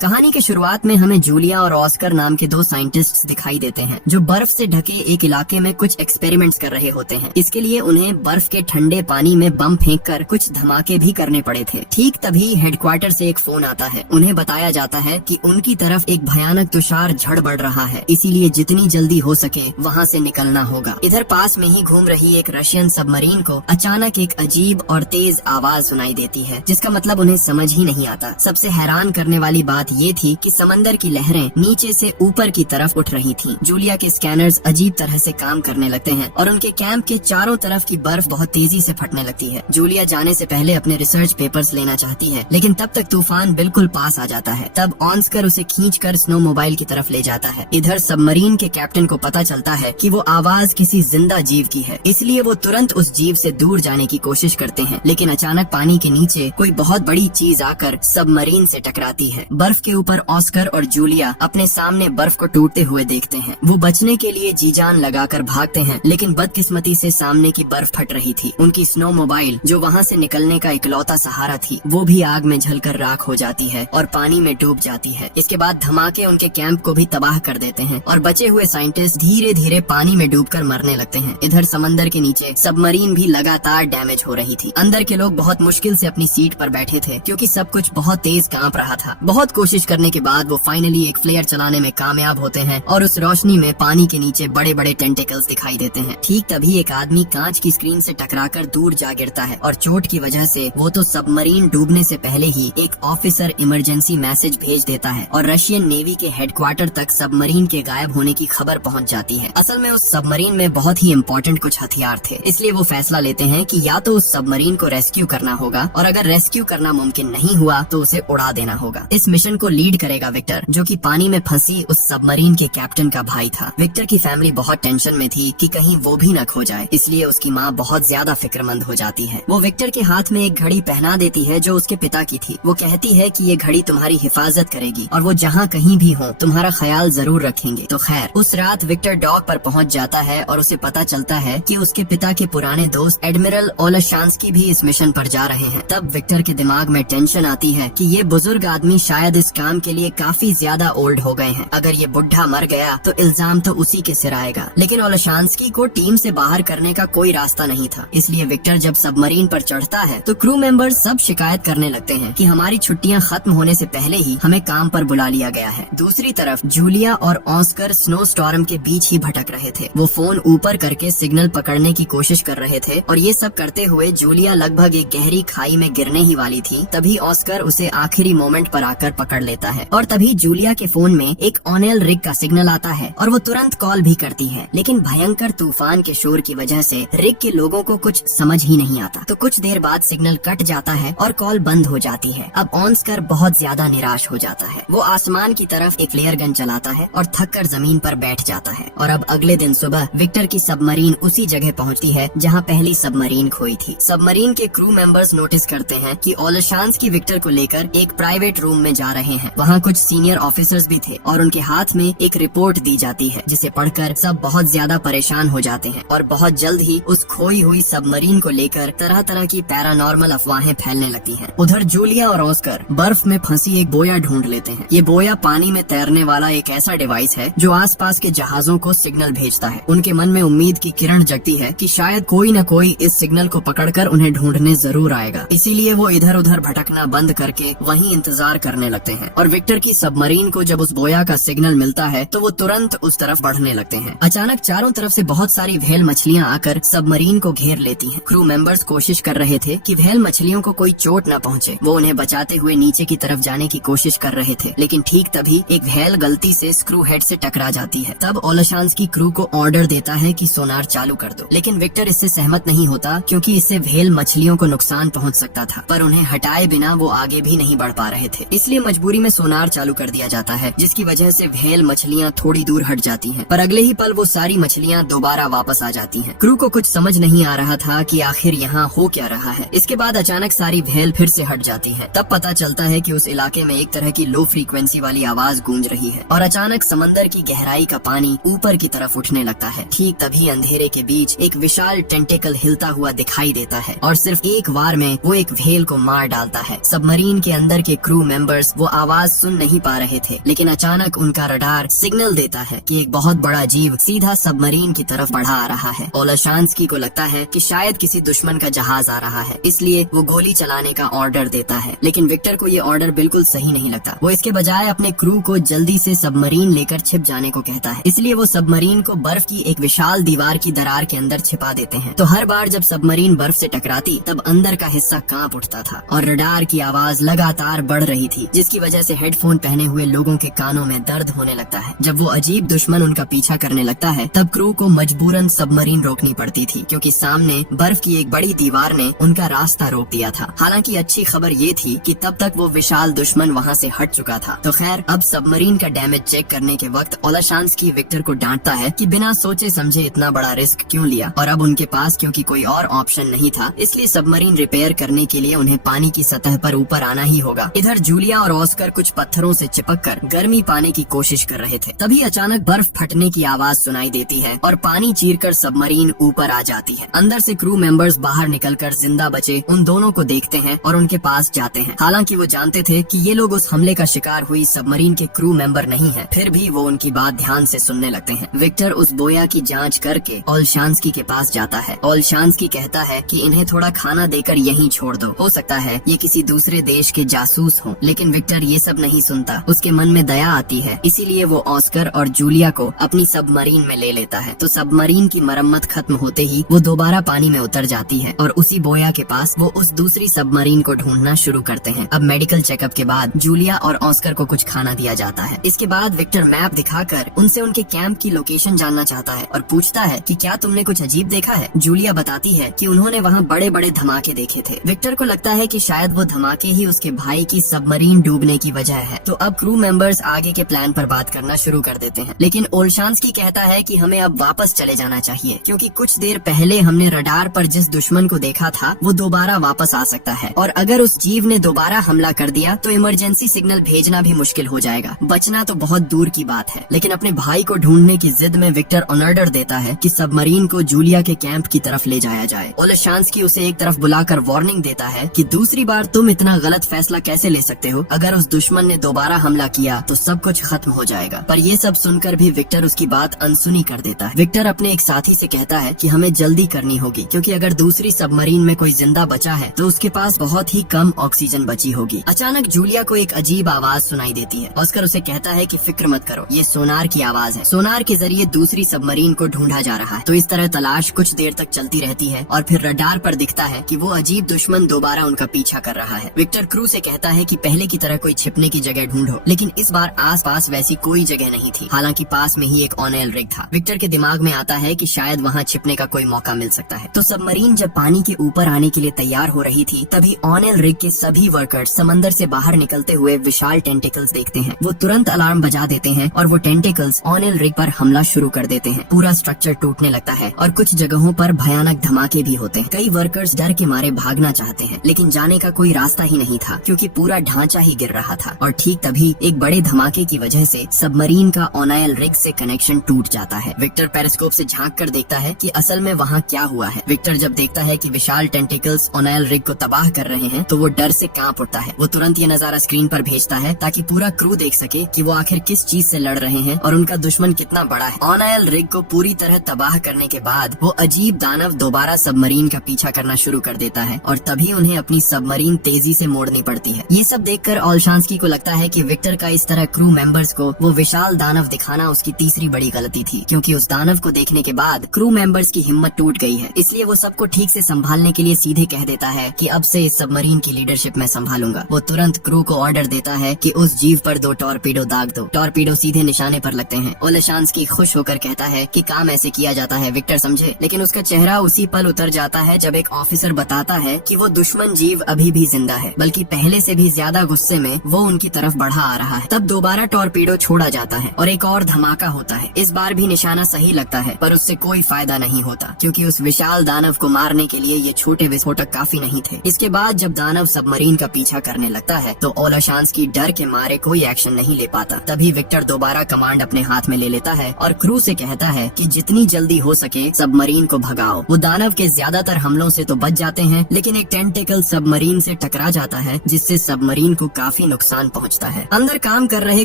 कहानी के शुरुआत में हमें जूलिया और ऑस्कर नाम के दो साइंटिस्ट्स दिखाई देते हैं जो बर्फ से ढके एक इलाके में कुछ एक्सपेरिमेंट्स कर रहे होते हैं। इसके लिए उन्हें बर्फ के ठंडे पानी में बम फेंककर कुछ धमाके भी करने पड़े थे। ठीक तभी हेडक्वार्टर से एक फोन आता है। उन्हें बताया जाता है कि उनकी तरफ एक भयानक तुषार झड़ बढ़ रहा है, इसीलिए जितनी जल्दी हो सके वहाँ से निकलना होगा। इधर पास में ही घूम रही एक रशियन सबमरीन को अचानक एक अजीब और तेज आवाज सुनाई देती है, जिसका मतलब उन्हें समझ ही नहीं आता। सबसे हैरान करने वाली बात ये थी कि समंदर की लहरें नीचे से ऊपर की तरफ उठ रही थीं। जूलिया के स्कैनर्स अजीब तरह से काम करने लगते हैं और उनके कैंप के चारों तरफ की बर्फ बहुत तेजी से फटने लगती है। जूलिया जाने से पहले अपने रिसर्च पेपर्स लेना चाहती है, लेकिन तब तक तूफान बिल्कुल पास आ जाता है। तब ऑस्कर उसे खींचकर स्नो मोबाइल की तरफ ले जाता है। इधर सबमरीन के कैप्टन को पता चलता है कि वो आवाज किसी जिंदा जीव की है, इसलिए वो तुरंत उस जीव से दूर जाने की कोशिश करते हैं। लेकिन अचानक पानी के नीचे कोई बहुत बड़ी चीज आकर सबमरीन से टकराती है। बर्फ के ऊपर ऑस्कर और जूलिया अपने सामने बर्फ को टूटते हुए देखते हैं। वो बचने के लिए जी जान लगाकर भागते हैं, लेकिन बदकिस्मती से सामने की बर्फ फट रही थी। उनकी स्नो मोबाइल जो वहाँ से निकलने का इकलौता सहारा थी, वो भी आग में जलकर राख हो जाती है और पानी में डूब जाती है। इसके बाद धमाके उनके कैंप को भी तबाह कर देते हैं और बचे हुए साइंटिस्ट धीरे धीरे पानी में डूबकर मरने लगते हैं। इधर समंदर के नीचे सबमरीन भी लगातार डैमेज हो रही थी। अंदर के लोग बहुत मुश्किल से अपनी सीट पर बैठे थे क्योंकि सब कुछ बहुत तेज कांप रहा था। बहुत कोशिश करने के बाद वो फाइनली एक फ्लेयर चलाने में कामयाब होते हैं और उस रोशनी में पानी के नीचे बड़े बड़े टेंटिकल्स दिखाई देते हैं। ठीक तभी एक आदमी कांच की स्क्रीन से टकराकर दूर जा गिरता है और चोट की वजह से वो तो सबमरीन डूबने से पहले ही एक ऑफिसर इमरजेंसी मैसेज भेज देता है और रशियन नेवी के हेडक्वार्टर तक सबमरीन के गायब होने की खबर पहुंच जाती है। असल में उस सबमरीन में बहुत ही इम्पोर्टेंट कुछ हथियार थे, इसलिए वो फैसला लेते हैं कि या तो उस सबमरीन को रेस्क्यू करना होगा और अगर रेस्क्यू करना मुमकिन नहीं हुआ तो उसे उड़ा देना होगा। इस मिशन को लीड करेगा विक्टर, जो कि पानी में फंसी उस सबमरीन के कैप्टन का भाई था। विक्टर की फैमिली बहुत टेंशन में थी कि कहीं वो भी न खो जाए, इसलिए उसकी माँ बहुत ज्यादा फिक्रमंद हो जाती है। वो विक्टर के हाथ में एक घड़ी पहना देती है जो उसके पिता की थी। वो कहती है कि ये घड़ी तुम्हारी हिफाजत करेगी और वो जहाँ कहीं भी हो तुम्हारा ख्याल जरूर रखेंगे। तो खैर उस रात विक्टर डॉक पर पहुँच जाता है और उसे पता चलता है कि उसके पिता के पुराने दोस्त एडमिरल ओलशांस्की भी इस मिशन पर जा रहे हैं। तब विक्टर के दिमाग में टेंशन आती है कि ये बुजुर्ग आदमी शायद इस काम के लिए काफी ज्यादा ओल्ड हो गए हैं। अगर ये बुढ़ा मर गया तो इल्जाम तो उसी के सिर आएगा। लेकिन ओलशांस्की को टीम से बाहर करने का कोई रास्ता नहीं था, इसलिए विक्टर जब सबमरीन पर चढ़ता है तो क्रू मेंबर्स सब शिकायत करने लगते हैं कि हमारी छुट्टियां खत्म होने से पहले ही हमें काम पर बुला लिया गया है। दूसरी तरफ जूलिया और ऑस्कर स्नो स्टॉर्म के बीच ही भटक रहे थे। वो फोन ऊपर करके सिग्नल पकड़ने की कोशिश कर रहे थे और ये सब करते हुए जूलिया लगभग एक गहरी खाई में गिरने ही वाली थी। तभी ऑस्कर उसे आखिरी मोमेंट पर आकर पकड़ लेता है और तभी जूलिया के फोन में एक ऑनेल रिग का सिग्नल आता है और वो तुरंत कॉल भी करती है। लेकिन भयंकर तूफान के शोर की वजह से रिग के लोगों को कुछ समझ ही नहीं आता। तो कुछ देर बाद सिग्नल कट जाता है और कॉल बंद हो जाती है। अब ऑस्कर बहुत ज्यादा निराश हो जाता है। वो आसमान की तरफ एक फ्लेयर गन चलाता है और थक कर जमीन पर बैठ जाता है। और अब अगले दिन सुबह विक्टर की सबमरीन उसी जगह पहुंचती है जहां पहली सबमरीन खोई थी। सबमरीन के क्रू मेंबर्स नोटिस करते हैं कि ओलशांस्की विक्टर को लेकर एक प्राइवेट रूम में जा रहे हैं। वहाँ कुछ सीनियर ऑफिसर्स भी थे और उनके हाथ में एक रिपोर्ट दी जाती है, जिसे पढ़कर सब बहुत ज्यादा परेशान हो जाते हैं और बहुत जल्द ही उस खोई हुई सबमरीन को लेकर तरह तरह की पैरानॉर्मल अफवाहें फैलने लगती हैं। उधर जूलिया और ऑस्कर बर्फ में फंसी एक बोया ढूंढ लेते हैं। ये बोया पानी में तैरने वाला एक ऐसा डिवाइस है जो आसपास के जहाजों को सिग्नल भेजता है। उनके मन में उम्मीद की किरण जगती है कि शायद कोई न कोई इस सिग्नल को पकड़कर उन्हें ढूंढने जरूर आएगा। इसीलिए वो इधर उधर भटकना बंद करके वहीं इंतजार करने लगते हैं और विक्टर की सबमरीन को जब उस बोया का सिग्नल मिलता है तो वो तुरंत उस तरफ बढ़ने लगते हैं। अचानक चारों तरफ से बहुत सारी व्हेल मछलियां आकर सबमरीन को घेर लेती हैं। क्रू मेंबर्स कोशिश कर रहे थे कि व्हेल मछलियों को कोई चोट न पहुंचे। वो उन्हें बचाते हुए नीचे की तरफ जाने की कोशिश कर रहे थे, लेकिन ठीक तभी एक व्हेल गलती से स्क्रू हेड से टकरा जाती है। तब ओलशांस्की क्रू को ऑर्डर देता है कि सोनार चालू कर दो, लेकिन विक्टर इससे सहमत नहीं होता क्योंकि इससे व्हेल मछलियों को नुकसान पहुंच सकता था। पर उन्हें हटाए बिना वो आगे भी नहीं बढ़ पा रहे थे, इसलिए मजबूरी में सोनार चालू कर दिया जाता है, जिसकी वजह से व्हेल मछलियां थोड़ी दूर हट जाती हैं। पर अगले ही पल वो सारी मछलियां दोबारा वापस आ जाती हैं। क्रू को कुछ समझ नहीं आ रहा था कि आखिर यहाँ हो क्या रहा है। इसके बाद अचानक सारी व्हेल फिर से हट जाती है। तब पता चलता है कि उस इलाके में एक तरह की लो फ्रीक्वेंसी वाली आवाज गूंज रही है और अचानक समंदर की गहराई का पानी ऊपर की तरफ उठने लगता है। ठीक तभी अंधेरे के बीच एक विशाल टेंटिकल हिलता हुआ दिखाई देता है और सिर्फ एक वार में वो एक व्हेल को मार डालता है। सबमरीन के अंदर के क्रू मेंबर्स वो वो आवाज सुन नहीं पा रहे थे, लेकिन अचानक उनका रडार सिग्नल देता है कि एक बहुत बड़ा जीव सीधा सबमरीन की तरफ बढ़ा आ रहा है। ओलाशांस्की को लगता है कि शायद किसी दुश्मन का जहाज आ रहा है, इसलिए वो गोली चलाने का ऑर्डर देता है। लेकिन विक्टर को ये ऑर्डर बिल्कुल सही नहीं लगता। वो इसके बजाय अपने क्रू को जल्दी से सबमरीन लेकर छिप जाने को कहता है। इसलिए वो सबमरीन को बर्फ की एक विशाल दीवार की दरार के अंदर छिपा देते हैं। तो हर बार जब सबमरीन बर्फ से टकराती तब अंदर का हिस्सा कांप उठता था और रडार की आवाज लगातार बढ़ रही थी, जिसकी वजह से हेडफोन पहने हुए लोगों के कानों में दर्द होने लगता है। जब वो अजीब दुश्मन उनका पीछा करने लगता है तब क्रू को मजबूरन सबमरीन रोकनी पड़ती थी, क्योंकि सामने बर्फ की एक बड़ी दीवार ने उनका रास्ता रोक दिया था। हालांकि अच्छी खबर ये थी कि तब तक वो विशाल दुश्मन वहाँ से हट चुका था। तो खैर, अब सबमरीन का डैमेज चेक करने के वक्त ओलाशांस्की विक्टर को डांटता है कि बिना सोचे समझे इतना बड़ा रिस्क क्यों लिया, और अब उनके पास क्योंकि कोई और ऑप्शन नहीं था, इसलिए सबमरीन रिपेयर करने के लिए उन्हें पानी की सतह पर ऊपर आना ही होगा। इधर जूलिया और ऑस्कर कुछ पत्थरों से चिपककर गर्मी पाने की कोशिश कर रहे थे। तभी अचानक बर्फ फटने की आवाज सुनाई देती है और पानी चीरकर सबमरीन ऊपर आ जाती है। अंदर से क्रू मेंबर्स बाहर निकलकर जिंदा बचे उन दोनों को देखते हैं और उनके पास जाते हैं। हालांकि वो जानते थे कि ये लोग उस हमले का शिकार हुई सबमरीन के क्रू मेंबर नहीं हैं, फिर भी वो उनकी बात ध्यान से सुनने लगते हैं। विक्टर उस बोया की जांच करके ओलाशांस्की के पास जाता है। ओलाशांस्की कहता है कि इन्हें थोड़ा खाना देकर यहीं छोड़ दो, हो सकता है ये किसी दूसरे देश के जासूस हों। लेकिन विक्टर ये सब नहीं सुनता। उसके मन में दया आती है, इसीलिए वो ऑस्कर और जूलिया को अपनी सबमरीन में ले लेता है। तो सबमरीन की मरम्मत खत्म होते ही वो दोबारा पानी में उतर जाती है और उसी बोया के पास वो उस दूसरी सबमरीन को ढूंढना शुरू करते हैं। अब मेडिकल चेकअप के बाद जूलिया और ऑस्कर को कुछ खाना दिया जाता है। इसके बाद विक्टर मैप दिखाकर उनसे उनके कैंप की लोकेशन जानना चाहता है और पूछता है कि क्या तुमने कुछ अजीब देखा है। जूलिया बताती है कि उन्होंने वहाँ बड़े बड़े धमाके देखे थे। विक्टर को लगता है कि शायद वो धमाके ही उसके भाई की सबमरीन डूबने की वजह है। तो अब क्रू मेंबर्स आगे के प्लान पर बात करना शुरू कर देते हैं। लेकिन ओलाशांस्की कहता है कि हमें अब वापस चले जाना चाहिए, क्योंकि कुछ देर पहले हमने रडार पर जिस दुश्मन को देखा था वो दोबारा वापस आ सकता है, और अगर उस जीव ने दोबारा हमला कर दिया तो इमरजेंसी सिग्नल भेजना भी मुश्किल हो जाएगा। बचना तो बहुत दूर की बात है। लेकिन अपने भाई को ढूंढने की जिद में विक्टर ऑर्डर देता है कि सबमरीन को जूलिया के कैंप की तरफ ले जाया जाए। ओलाशांस्की उसे एक तरफ बुलाकर वार्निंग देता है कि दूसरी बार तुम इतना गलत फैसला कैसे ले सकते हो। अगर उस दुश्मन ने दोबारा हमला किया तो सब कुछ खत्म हो जाएगा। पर ये सब सुनकर भी विक्टर उसकी बात अनसुनी कर देता है। विक्टर अपने एक साथी से कहता है कि हमें जल्दी करनी होगी, क्योंकि अगर दूसरी सबमरीन में कोई जिंदा बचा है तो उसके पास बहुत ही कम ऑक्सीजन बची होगी। अचानक जूलिया को एक अजीब आवाज सुनाई देती है। ऑस्कर उसे कहता है कि फिक्र मत करो, ये सोनार की आवाज है। सोनार के जरिए दूसरी सबमरीन को ढूंढा जा रहा है। तो इस तरह तलाश कुछ देर तक चलती रहती है और फिर रडार पर दिखता है कि वो अजीब दुश्मन दोबारा उनका पीछा कर रहा है। विक्टर क्रू से कहता है कि पहले की तरह कोई छिपने की जगह ढूंढो, लेकिन इस बार आसपास वैसी कोई जगह नहीं थी। हालांकि पास में ही एक ऑनेल रिग था। विक्टर के दिमाग में आता है कि शायद वहाँ छिपने का कोई मौका मिल सकता है। तो सबमरीन जब पानी के ऊपर आने के लिए तैयार हो रही थी तभी ऑनेल रिग के सभी वर्कर्स समंदर से बाहर निकलते हुए विशाल टेंटिकल्स देखते हैं। वो तुरंत अलार्म बजा देते हैं और वो टेंटिकल्स ऑनेल रिग पर हमला शुरू कर देते हैं। पूरा स्ट्रक्चर टूटने लगता है और कुछ जगहों पर भयानक धमाके भी होते हैं। कई वर्कर्स डर के मारे भागना चाहते हैं, लेकिन जाने का कोई रास्ता ही नहीं था, क्योंकि पूरा ढांचा ही गिर रहा था। और ठीक तभी एक बड़े धमाके की वजह से सबमरीन का ऑनेल रिग से कनेक्शन टूट जाता है। विक्टर पेरिस्कोप से झांक कर देखता है कि असल में वहाँ क्या हुआ है। विक्टर जब देखता है कि विशाल टेंटिकल्स ऑनेल रिग को तबाह कर रहे हैं तो वो डर से कांप उठता है। वो तुरंत ये नजारा स्क्रीन पर भेजता है ताकि पूरा क्रू देख सके कि वो आखिर किस चीज से लड़ रहे हैं और उनका दुश्मन कितना बड़ा है। ऑनेल रिग को पूरी तरह तबाह करने के बाद वो अजीब दानव दोबारा सबमरीन का पीछा करना शुरू कर देता है और तभी उन्हें अपनी सबमरीन तेजी से मोड़नी पड़ती है। ये सब देखकर ओलाशांस्की को लगता है कि विक्टर का इस तरह क्रू मेंबर्स को वो विशाल दानव दिखाना उसकी तीसरी बड़ी गलती थी, क्योंकि उस दानव को देखने के बाद क्रू मेंबर्स की हिम्मत टूट गई है। इसलिए वो सबको ठीक से संभालने के लिए सीधे कह देता है कि अब से इस सबमरीन की लीडरशिप मैं संभालूंगा। वो तुरंत क्रू को ऑर्डर देता है कि उस जीव पर 2 टॉर्पीडो दाग दो। टॉर्पीडो सीधे निशाने पर लगते हैं। ओलाशांस्की खुश होकर कहता है कि काम ऐसे किया जाता है, विक्टर समझे। लेकिन उसका चेहरा उसी पल उतर जाता है जब एक ऑफिसर बताता है कि वो दुश्मन जीव अभी भी जिंदा है, बल्कि पहले से भी ज्यादा गुस्से में वो उनकी तरफ बढ़ा आ रहा है। तब दोबारा टॉर्पीडो छोड़ा जाता है और एक और धमाका होता है। इस बार भी निशाना सही लगता है, पर उससे कोई फायदा नहीं होता, क्योंकि उस विशाल दानव को मारने के लिए ये छोटे विस्फोटक काफी नहीं थे। इसके बाद जब दानव सबमरीन का पीछा करने लगता है तो ओलाशांस्की डर के मारे कोई एक्शन नहीं ले पाता। तभी विक्टर दोबारा कमांड अपने हाथ में ले लेता है और क्रू से कहता है कि जितनी जल्दी हो सके सबमरीन को भगाओ। वो दानव के ज्यादातर हमलों से तो बच जाते हैं, लेकिन एक टेंटिकल सबमरीन से टकरा जाता है जिससे सबमरीन को काफी काफी नुकसान पहुंचता है। अंदर काम कर रहे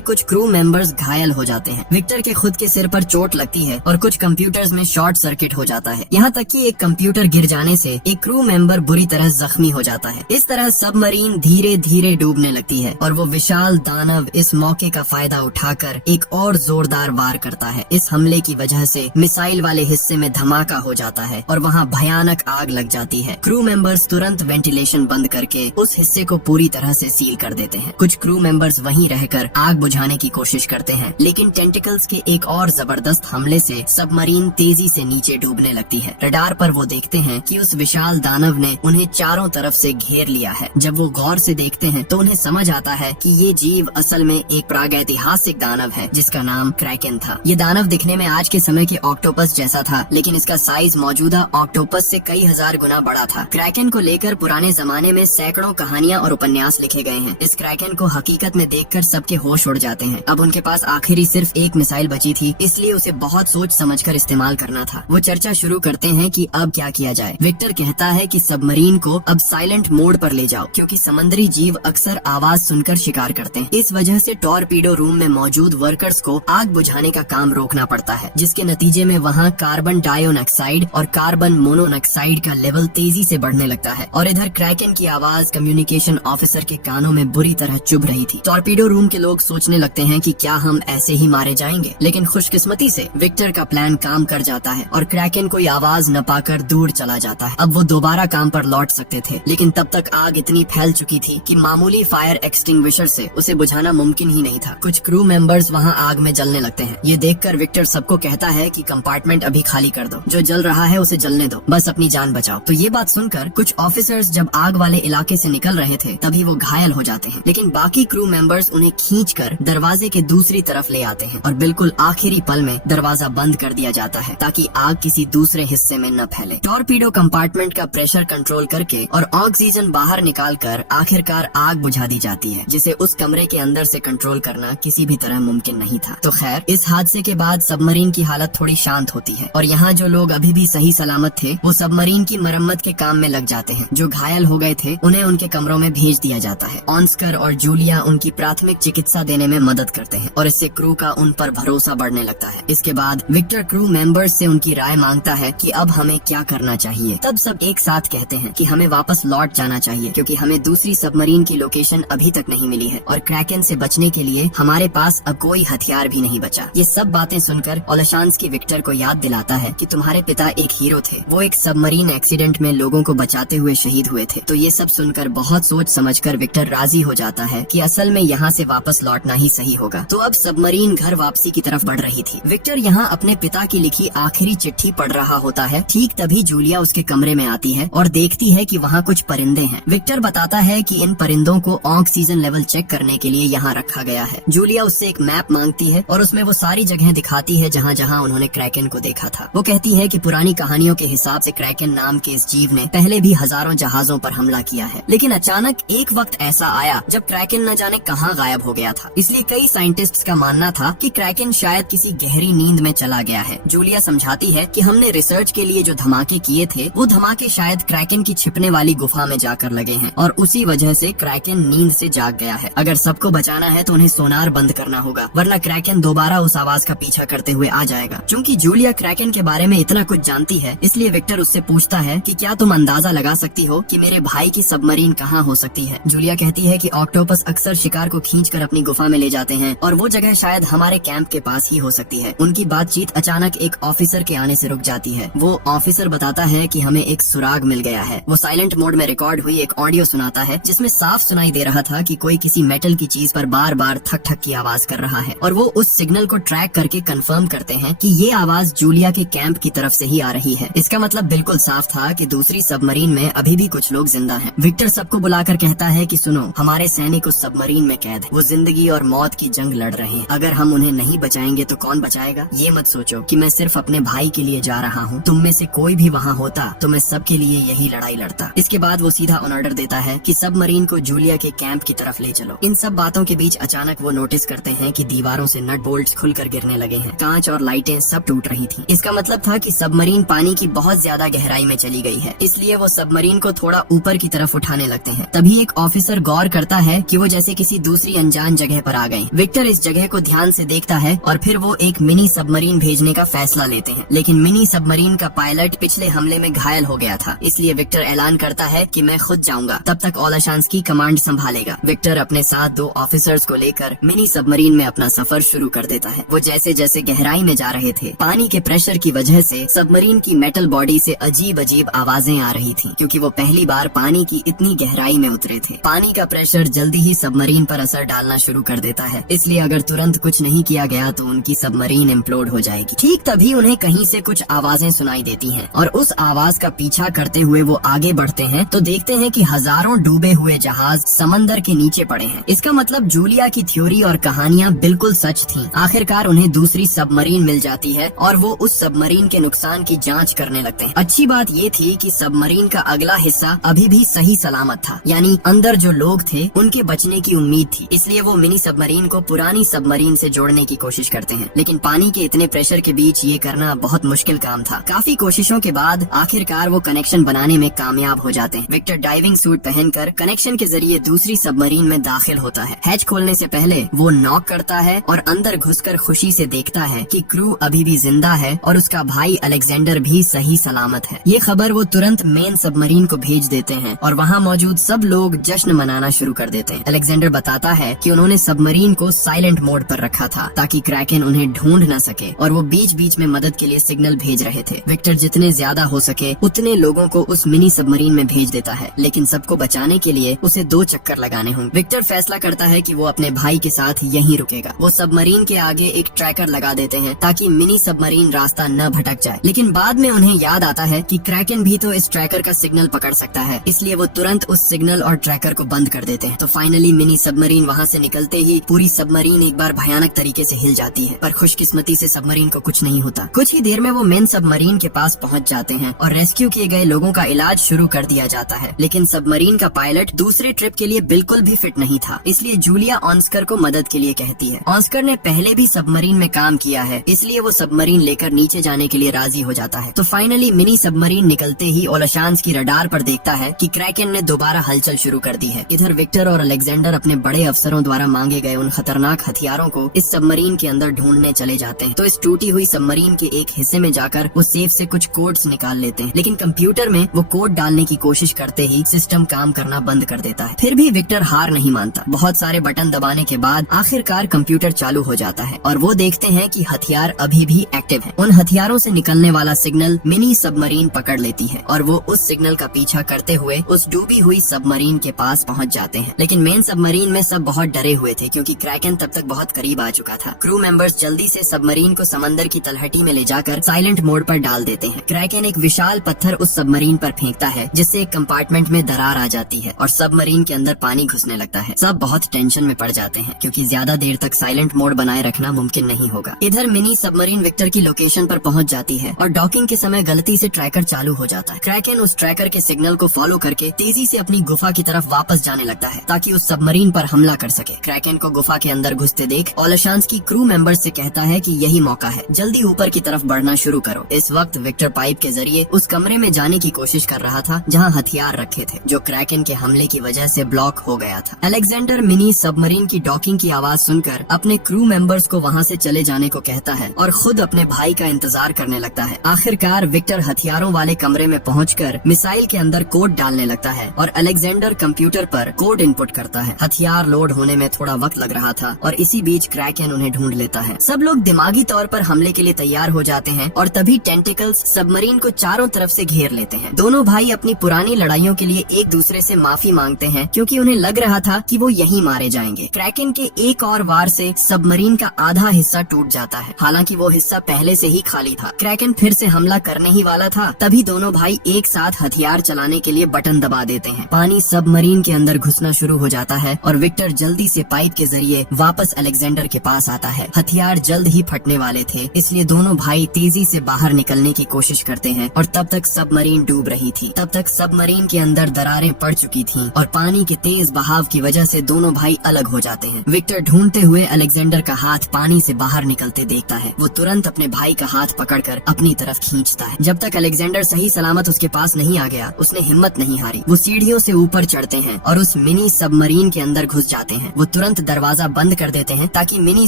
कुछ क्रू मेंबर्स घायल हो जाते हैं। विक्टर के खुद के सिर पर चोट लगती है और कुछ कंप्यूटर्स में शॉर्ट सर्किट हो जाता है। यहाँ तक कि एक कंप्यूटर गिर जाने से एक क्रू मेंबर बुरी तरह जख्मी हो जाता है। इस तरह सबमरीन धीरे धीरे डूबने लगती है और वो विशाल दानव इस मौके का फायदा उठाकर एक और जोरदार वार करता है। इस हमले की वजह से मिसाइल वाले हिस्से में धमाका हो जाता है और वहाँ भयानक आग लग जाती है। क्रू मेंबर्स तुरंत वेंटिलेशन बंद करके उस हिस्से को पूरी तरह से सील कर देते हैं। कुछ क्रू मेंबर्स वहीं रहकर आग बुझाने की कोशिश करते हैं, लेकिन टेंटिकल्स के एक और जबरदस्त हमले से सबमरीन तेजी से नीचे डूबने लगती है। रडार पर वो देखते हैं कि उस विशाल दानव ने उन्हें चारों तरफ से घेर लिया है। जब वो गौर से देखते हैं तो उन्हें समझ आता है कि ये जीव असल में एक प्रागैतिहासिक दानव है जिसका नाम क्रैकन था। ये दानव दिखने में आज के समय के ऑक्टोपस जैसा था, लेकिन इसका साइज मौजूदा ऑक्टोपस से कई हजार गुना बड़ा था। क्रैकन को लेकर पुराने जमाने में सैकड़ों कहानियां और उपन्यास लिखे गए हैं। इस क्रैकन को हकीकत में देखकर सबके होश उड़ जाते हैं। अब उनके पास आखिरी सिर्फ एक मिसाइल बची थी, इसलिए उसे बहुत सोच समझकर इस्तेमाल करना था। वो चर्चा शुरू करते हैं कि अब क्या किया जाए। विक्टर कहता है कि सबमरीन को अब साइलेंट मोड पर ले जाओ, क्योंकि समुद्री जीव अक्सर आवाज सुनकर शिकार करते हैं। इस वजह से टॉरपीडो रूम में मौजूद वर्कर्स को आग बुझाने का काम रोकना पड़ता है, जिसके नतीजे में वहाँ कार्बन डाइऑक्साइड और कार्बन मोनोऑक्साइड का लेवल तेजी से बढ़ने लगता है। और इधर क्रैकन की आवाज कम्युनिकेशन ऑफिसर के कानों में बुरी तरह चुभ रही थी। टॉरपीडो रूम के लोग सोचने लगते हैं कि क्या हम ऐसे ही मारे जाएंगे, लेकिन खुशकिस्मती से विक्टर का प्लान काम कर जाता है और क्रैकन कोई आवाज न पाकर दूर चला जाता है। अब वो दोबारा काम पर लौट सकते थे, लेकिन तब तक आग इतनी फैल चुकी थी कि मामूली फायर एक्सटिंग्विशर से उसे बुझाना मुमकिन ही नहीं था। कुछ क्रू मेंबर्स वहाँ आग में जलने लगते हैं। ये देखकर विक्टर सबको कहता है कि कंपार्टमेंट अभी खाली कर दो, जो जल रहा है उसे जलने दो, बस अपनी जान बचाओ। तो ये बात सुनकर कुछ ऑफिसर्स जब आग वाले इलाके से निकल रहे थे तभी वो घायल हो जाते हैं, लेकिन बाकी क्रू मेंबर्स उन्हें खींचकर दरवाजे के दूसरी तरफ ले आते हैं और बिल्कुल आखिरी पल में दरवाजा बंद कर दिया जाता है ताकि आग किसी दूसरे हिस्से में न फैले। टॉरपीडो कंपार्टमेंट का प्रेशर कंट्रोल करके और ऑक्सीजन बाहर निकालकर आखिरकार आग बुझा दी जाती है, जिसे उस कमरे के अंदर से कंट्रोल करना किसी भी तरह मुमकिन नहीं था। तो खैर, इस हादसे के बाद सबमरीन की हालत थोड़ी शांत होती है और यहाँ जो लोग अभी भी सही सलामत थे वो सबमरीन की मरम्मत के काम में लग जाते हैं। जो घायल हो गए थे उन्हें उनके कमरों में भेज दिया जाता है। ऑस्कर और जूलिया उनकी प्राथमिक चिकित्सा देने में मदद करते हैं और इससे क्रू का उन पर भरोसा बढ़ने लगता है। इसके बाद विक्टर क्रू मेंबर्स से उनकी राय मांगता है कि अब हमें क्या करना चाहिए। तब सब एक साथ कहते हैं कि हमें वापस लौट जाना चाहिए, क्योंकि हमें दूसरी सबमरीन की लोकेशन अभी तक नहीं मिली है और क्रैकन से बचने के लिए हमारे पास अब कोई हथियार भी नहीं बचा। ये सब बातें सुनकर ओलेशांस्की विक्टर को याद दिलाता है कि तुम्हारे पिता एक हीरो थे, वो एक सबमरीन एक्सीडेंट में लोगों को बचाते हुए शहीद हुए थे। तो ये सब सुनकर बहुत सोच समझकर विक्टर राजी हो जाता है कि असल में यहाँ से वापस लौटना ही सही होगा। तो अब सबमरीन घर वापसी की तरफ बढ़ रही थी। विक्टर यहाँ अपने पिता की लिखी आखिरी चिट्ठी पढ़ रहा होता है। ठीक तभी जूलिया उसके कमरे में आती है और देखती है कि वहाँ कुछ परिंदे हैं। विक्टर बताता है कि इन परिंदों को ऑक्सीजन लेवल चेक करने के लिए यहाँ रखा गया है। जूलिया उससे एक मैप मांगती है और उसमें वो सारी जगह दिखाती है जहाँ जहाँ उन्होंने क्रैकन को देखा था। वो कहती है कि पुरानी कहानियों के हिसाब से क्रैकन नाम के इस जीव ने पहले भी हजारों जहाजों पर हमला किया है, लेकिन अचानक एक वक्त ऐसा आया जब क्रैकन न जाने कहाँ गायब हो गया था। इसलिए कई साइंटिस्ट्स का मानना था कि क्रैकन शायद किसी गहरी नींद में चला गया है। जूलिया समझाती है कि हमने रिसर्च के लिए जो धमाके किए थे वो धमाके शायद क्रैकन की छिपने वाली गुफा में जाकर लगे हैं और उसी वजह से क्रैकन नींद से जाग गया है। अगर सबको बचाना है तो उन्हें सोनार बंद करना होगा, वरना क्रैकन दोबारा उस आवाज का पीछा करते हुए आ जाएगा। चूंकि जूलिया क्रैकन के बारे में इतना कुछ जानती है, इसलिए विक्टर उससे पूछता है कि क्या तुम अंदाजा लगा सकती हो कि मेरे भाई की सबमरीन कहाँ हो सकती है। जूलिया कहती है कि ऑक्टोपस अक्सर शिकार को खींचकर अपनी गुफा में ले जाते हैं और वो जगह शायद हमारे कैंप के पास ही हो सकती है। उनकी बातचीत अचानक एक ऑफिसर के आने से रुक जाती है। वो ऑफिसर बताता है कि हमें एक सुराग मिल गया है। वो साइलेंट मोड में रिकॉर्ड हुई एक ऑडियो सुनाता है जिसमें साफ सुनाई दे रहा था कि कोई किसी मेटल की चीज पर बार बार थक थक की आवाज कर रहा है और वो उस सिग्नल को ट्रैक करके कंफर्म करते हैं कि ये आवाज जूलिया के कैंप की तरफ से ही आ रही है। इसका मतलब बिल्कुल साफ था कि दूसरी सबमरीन में अभी भी कुछ लोग जिंदा हैं। विक्टर सबको बुलाकर कहता है कि सुनो, हमारे सैनिक उस सबमरीन में कैद है। वो जिंदगी और मौत की जंग लड़ रहे हैं। अगर हम उन्हें नहीं बचाएंगे तो कौन बचाएगा? ये मत सोचो कि मैं सिर्फ अपने भाई के लिए जा रहा हूँ। तुम में से कोई भी वहाँ होता तो मैं सबके लिए यही लड़ाई लड़ता। इसके बाद वो सीधा ऑर्डर देता है कि सबमरीन को जूलिया के कैंप की तरफ ले चलो। इन सब बातों के बीच अचानक वो नोटिस करते हैं कि दीवारों से नट बोल्ट्स खुलकर गिरने लगे हैं। कांच और लाइटें सब टूट रही थी। इसका मतलब था कि सबमरीन पानी की बहुत ज्यादा गहराई में चली गई है। इसलिए वो सबमरीन को थोड़ा ऊपर की तरफ उठाने लगते हैं। तभी एक ऑफिसर गौर करता है कि वो जैसे किसी दूसरी अनजान जगह पर आ गए। विक्टर इस जगह को ध्यान से देखता है और फिर वो एक मिनी सबमरीन भेजने का फैसला लेते हैं, लेकिन मिनी सबमरीन का पायलट पिछले हमले में घायल हो गया था, इसलिए विक्टर ऐलान करता है कि मैं खुद जाऊंगा, तब तक ओलाशांस्की कमांड संभालेगा। विक्टर अपने साथ 2 ऑफिसर्स को लेकर मिनी सबमरीन में अपना सफर शुरू कर देता है। वो जैसे जैसे गहराई में जा रहे थे, पानी के प्रेशर की वजह से सबमरीन की मेटल बॉडी से अजीब अजीब आवाजें आ रही थी, क्योंकि वो पहली बार पानी की इतनी गहराई में उतरे थे। पानी का प्रेशर जल्दी ही सबमरीन पर असर डालना शुरू कर देता है, इसलिए अगर तुरंत कुछ नहीं किया गया तो उनकी सबमरीन इम्प्लोड हो जाएगी। ठीक तभी उन्हें कहीं से कुछ आवाजें सुनाई देती हैं और उस आवाज का पीछा करते हुए वो आगे बढ़ते हैं तो देखते हैं कि हजारों डूबे हुए जहाज समंदर के नीचे पड़े हैं। इसका मतलब जूलिया की थ्योरी और कहानियां बिल्कुल सच थीं। आखिरकार उन्हें दूसरी सबमरीन मिल जाती है और वो उस सबमरीन के नुकसान की जांच करने लगते हैं। अच्छी बात ये थी कि सबमरीन का अगला हिस्सा अभी भी सही सलामत था, यानी अंदर जो लोग थे उनके बचने की उम्मीद थी, इसलिए वो मिनी सबमरीन को पुरानी सबमरीन से जोड़ने की कोशिश करते हैं। लेकिन पानी के इतने प्रेशर के बीच ये करना बहुत मुश्किल काम था। काफी कोशिशों के बाद आखिरकार वो कनेक्शन बनाने में कामयाब हो जाते हैं। विक्टर डाइविंग सूट पहनकर कनेक्शन के जरिए दूसरी सबमरीन में दाखिल होता है। हैच खोलने से पहले वो नॉक करता है और अंदर घुसकर खुशी से देखता है कि क्रू अभी भी जिंदा है और उसका भाई अलेक्जेंडर भी सही सलामत है। ये खबर वो तुरंत मेन सबमरीन को भेज देते हैं और वहाँ मौजूद सब लोग जश्न मनाना शुरू कर देते हैं। अलेक्जेंडर बताता है कि उन्होंने सबमरीन को साइलेंट मोड पर रखा था ताकि क्रैकेन उन्हें ढूंढ न सके और वो बीच बीच में मदद के लिए सिग्नल भेज रहे थे। विक्टर जितने ज्यादा हो सके उतने लोगों को उस मिनी सबमरीन में भेज देता है, लेकिन सबको बचाने के लिए उसे 2 चक्कर लगाने होंगे। विक्टर फैसला करता है कि वो अपने भाई के साथ यहीं रुकेगा। वो सबमरीन के आगे एक ट्रैकर लगा देते हैं ताकि मिनी सबमरीन रास्ता न भटक जाए, लेकिन बाद में उन्हें याद आता है कि क्रैकेन भी तो इस ट्रैकर का सिग्नल पकड़ सकता है, इसलिए वो तुरंत उस सिग्नल और ट्रैकर को बंद कर देते हैं। तो फाइनली मिनी सबमरीन वहाँ से निकलते ही पूरी सबमरीन एक बार भयानक तरीके से हिल जाती है, पर खुशकिस्मती से सबमरीन को कुछ नहीं होता। कुछ ही देर में वो मेन सबमरीन के पास पहुँच जाते हैं और रेस्क्यू किए गए लोगों का इलाज शुरू कर दिया जाता है। लेकिन सबमरीन का पायलट दूसरे ट्रिप के लिए बिल्कुल भी फिट नहीं था, इसलिए जूलिया ऑस्कर को मदद के लिए कहती है। ऑस्कर ने पहले भी सबमरीन में काम किया है, इसलिए वो सबमरीन लेकर नीचे जाने के लिए राजी हो जाता है। तो फाइनली मिनी सबमरीन निकलते ही ओलाशांस्की रडार पर देखता है कि क्रैकेन ने दोबारा हलचल शुरू कर दी है। इधर विक्टर और अलेक्जेंडर अपने बड़े अफसरों द्वारा मांगे गए उन खतरनाक हथियारों को इस सबमरीन के अंदर ढूंढने चले जाते हैं। तो इस टूटी हुई सबमरीन के एक हिस्से में जाकर वो सेफ से कुछ कोड्स निकाल लेते हैं, लेकिन कंप्यूटर में वो कोड डालने की कोशिश करते ही सिस्टम काम करना बंद कर देता है। फिर भी विक्टर हार नहीं मानता। बहुत सारे बटन दबाने के बाद आखिरकार कंप्यूटर चालू हो जाता है और वो देखते हैं कि हथियार अभी भी एक्टिव है। उन हथियारों से निकलने वाला सिग्नल मिनी सबमरीन पकड़ लेती है और वो उस सिग्नल का पीछा करते हुए उस डूबी हुई सबमरीन के पास पहुंच जाते हैं। लेकिन मेन सबमरीन में सब बहुत डरे हुए थे क्योंकि क्रैकेन तब तक बहुत करीब आ चुका था। क्रू मेंबर्स जल्दी से सबमरीन को समंदर की तलहटी में ले जाकर साइलेंट मोड पर डाल देते हैं। क्रैकेन एक विशाल पत्थर उस सबमरीन पर फेंकता है जिससे एक कंपार्टमेंट में दरार आ जाती है और सबमरीन के अंदर पानी घुसने लगता है। सब बहुत टेंशन में पड़ जाते हैं क्योंकि ज्यादा देर तक साइलेंट मोड बनाए रखना मुमकिन नहीं होगा। इधर मिनी सबमरीन विक्टर की लोकेशन पर पहुंच जाती है और डॉकिंग के समय गलती से ट्रैकर चालू हो जाता है। क्रैकेन उस ट्रैकर के सिग्नल को फॉलो करके तेजी से अपनी गुफा की तरफ वापस जाने लगता है ताकि उस सबमरीन पर हमला कर सके। क्रैकेन को गुफा के अंदर घुसते देख ओलाशांस्की क्रू मेंबर्स से कहता है कि यही मौका है, जल्दी ऊपर की तरफ बढ़ना शुरू करो। इस वक्त विक्टर पाइप के जरिए उस कमरे में जाने की कोशिश कर रहा था जहां हथियार रखे थे, जो क्रैकेन के हमले की वजह से ब्लॉक हो गया था। अलेक्जेंडर मिनी सबमरीन की डॉकिंग की आवाज सुनकर अपने क्रू मेंबर्स को वहां से चले जाने को कहता है और खुद अपने भाई का इंतजार करने लगता है। आखिरकार विक्टर हथियारों वाले कमरे में पहुंचकर मिसाइल के अंदर कोड डालने लगता है और अलेक्जेंडर कंप्यूटर पर कोड इनपुट करता है। हथियार लोड होने में थोड़ा वक्त लग रहा था और इसी बीच क्रैकेन उन्हें ढूंढ लेता है। सब लोग दिमागी तौर पर हमले के लिए तैयार हो जाते हैं और तभी टेंटिकल्स सबमरीन को चारों तरफ से घेर लेते हैं। दोनों भाई अपनी पुरानी लड़ाइयों के लिए एक दूसरे से माफी मांगते हैं क्योंकि उन्हें लग रहा था कि वो यहीं मारे जाएंगे। क्रैकेन के एक और वार से सबमरीन का आधा हिस्सा टूट जाता है, हालांकि वो हिस्सा पहले से ही खाली था। क्रैकेन फिर से हमला करने ही वाला था, तभी दोनों भाई एक साथ हथियार चलाने के लिए बटन दबा देते हैं। पानी सबमरीन के अंदर घुसना शुरू हो जाता है और विक्टर जल्दी से पाइप के जरिए वापस अलेक्जेंडर के पास आता है। हथियार जल्द ही फटने वाले थे, इसलिए दोनों भाई तेजी से बाहर निकलने की कोशिश करते हैं और तब तक सबमरीन डूब रही थी। तब तक सबमरीन के अंदर दरारें पड़ चुकी थीं और पानी के तेज बहाव की वजह से दोनों भाई अलग हो जाते हैं। विक्टर ढूंढते हुए अलेक्जेंडर का हाथ पानी से बाहर निकलते देखता है। वो तुरंत अपने भाई का हाथ पकड़कर अपनी तरफ खींचता है। जब तक अलेक्जेंडर सही सलामत उसके पास नहीं आ गया, उसने हिम्मत नहीं हारी। वो सीढ़ियों से ऊपर चढ़ते हैं और उस मिनी सबमरीन के अंदर घुस जाते हैं। वो तुरंत दरवाजा बंद कर देते हैं ताकि मिनी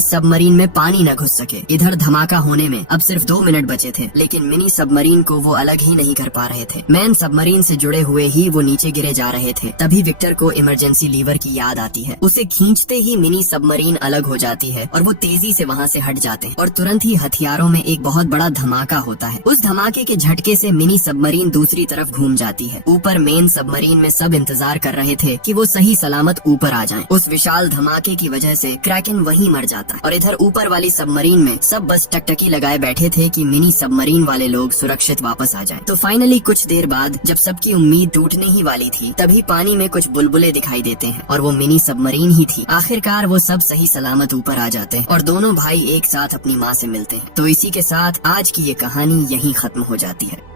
सबमरीन में पानी न घुस सके। इधर धमाका होने में अब सिर्फ 2 मिनट बचे थे, लेकिन मिनी सबमरीन को वो अलग ही नहीं कर पा रहे थे। मैन सबमरीन से जुड़े हुए ही वो नीचे गिरे जा रहे थे। तभी विक्टर को इमरजेंसी लीवर की याद आती है। उसे खींचते ही मिनी सबमरीन अलग हो जाती है और वो तेजी से वहाँ से हट जाते हैं और तुरंत ही हथियारों में एक बहुत बड़ा धमाका होता है। उस धमाके के झटके से मिनी सबमरीन दूसरी तरफ घूम जाती है। ऊपर मेन सबमरीन में सब इंतजार कर रहे थे कि वो सही सलामत ऊपर आ जाएं। उस विशाल धमाके की वजह से क्रैकन वहीं मर जाता है और इधर ऊपर वाली सबमरीन में सब बस टकटकी लगाए बैठे थे कि मिनी सबमरीन वाले लोग सुरक्षित वापस आ जाएं। तो फाइनली कुछ देर बाद जब सबकी उम्मीद टूटने ही वाली थी, तभी पानी में कुछ बुलबुले दिखाई देते हैं और वो मिनी सबमरीन ही थी। आखिरकार वो सब सही सलामत ऊपर आ जाते हैं और दोनों भाई एक साथ अपनी माँ से मिलते हैं। तो इसी के साथ आज की ये कहानी यहीं खत्म हो जाती है।